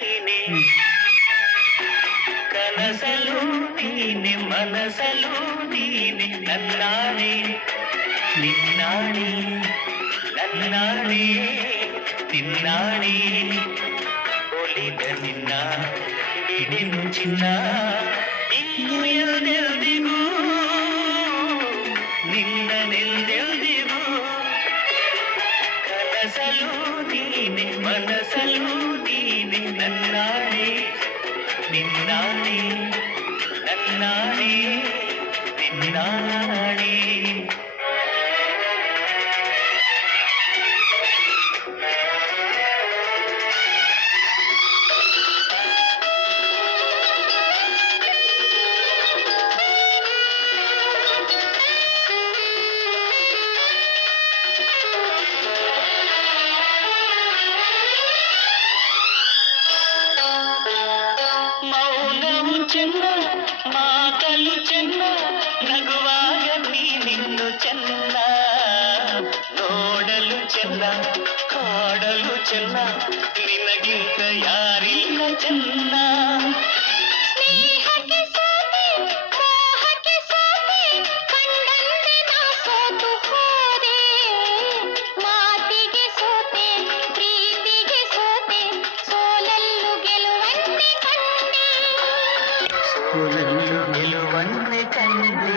ನೀನೆ ಕನಸಲು ನೀನೆ ಮನಸಲು ನೀನೆ ನನ್ನಾಣೆ ನಿನ್ನಾಣೆ ನನ್ನಾಣೆ ನಿನ್ನಾಣೆ ಒಲಿದ ನಿನ್ನ ಬಿಡಿನು ಚಿನ್ನ ಇನ್ನು ಎಲ್ದೆಲ್ದಿಗೂ ನಿನ್ನನೆಲ್ದೆಲ್ದಿಗೂ ಕನಸಲು ನೀನೆ ಮನಸಲು ನೀನೆ ನನ್ನಾಣೆ ನಿನ್ನಾಣೆ ನನ್ನಾಣೆ ನಿನ್ನಾಣೆ ಮೌನವು ಚೆನ್ನ ಮಾತಲು ಚೆನ್ನ ನಗುವಾಗ ನೀನಿನ್ನು ಚೆನ್ನ ನೋಡಲು ಚೆನ್ನ ಕಾಡಲು ಚೆನ್ನ ನಿನಗಿಂತ ಯಾರಿಲ್ಲ ಚೆನ್ನ ಸ್ನೇಹಕ್ಕೆ ಸೋತೆ ಮೋಹಕ್ಕೆ ಸೋತೆ ಕಂಡಂತೆ ನಾ ಸೋತು ಹೋದೆ ಮಾತಿಗೆ ಸೋತೆ ಪ್ರೀತಿಗೆ ಸೋತೆ ಸೋಲಲ್ಲು ಗೆಲುವನ್ನೇ ಕಂಡೆ ಸೋಲಲ್ಲು ಗೆಲುವನ್ನೇ ಕಂಡೆ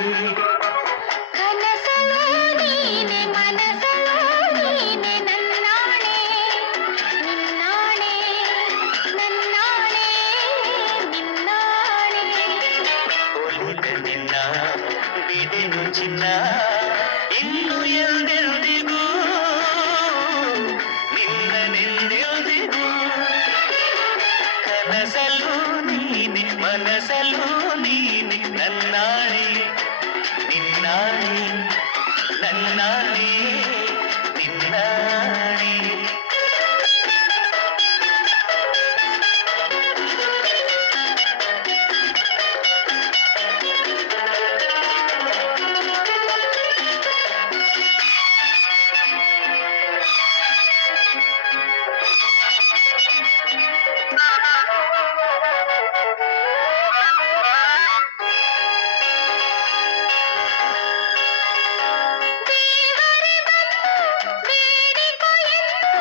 ಕನಸಲು ನೀನೆ ಮನಸಲು ನೀನೆ ನನ್ನಾಣೆ ನಿನ್ನಾಣೆ ನನ್ನಾಣೆ ನಿನ್ನಾಣೆ ಒಲಿದ ನಿನ್ನ ಬಿಡೆನು ಚಿನ್ನ ಇನ್ನು ಎಲ್ದೆಲ್ದಿಗೂ ನಿನ್ನನೆಲ್ದೆಲ್ದಿಗೂ ಕನಸಲು ನೀನೆ ಮನಸಲು ನೀನೆ ನನ್ನಾಣೆ ನಿನ್ನಾಣೆ ನನ್ನಾಣೆ ನಿನ್ನಾಣೆ ದೇವರೇ ಬಂದು ಬೇಡಿಕೊ ಎಂದು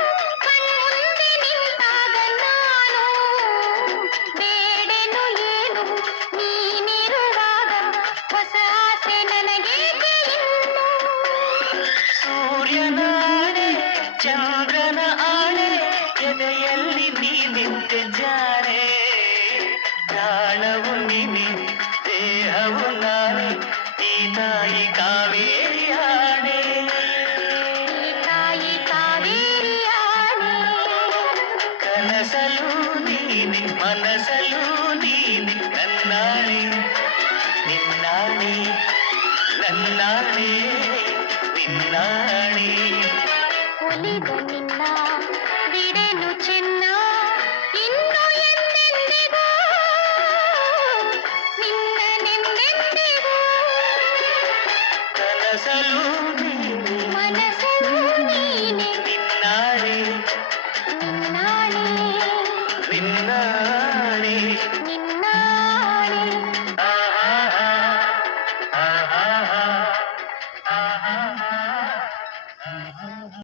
ಕಣ್ಮುಂದೆ ನಿಂತಾಗ ನಾನು ಬೇಡೆನು ಏನು ನೀನಿರುವಾಗ ಹೊಸ ಆಸೆ ನನಗೇಕೆ ಇನ್ನು ಸೂರ್ಯನ ಆಣೆ ಚಂದ್ರನ ಆಣೆ ಎದೆಯಲ್ಲಿ ನೀ ನಿಂತೆ ಜಾರೆ ಪ್ರಾಣವು ನೀನೆ ದೇಹವು ನಾನೇ ಈ ತಾಯಿ ಕಾವೇರಿ ಆಣೆ ಈ ತಾಯಿ ಕಾವೇರಿ ಆಣೆ ಕನಸಲು ನೀನೆ ಮನಸಲು ನೀನೆ ನನ್ನಾಣೆ ನಿನ್ನಾಣೆ ನನ್ನಾಣೆ ನಿನ್ನಾಣೆ ಒಲಿದ ನಿನ್ನ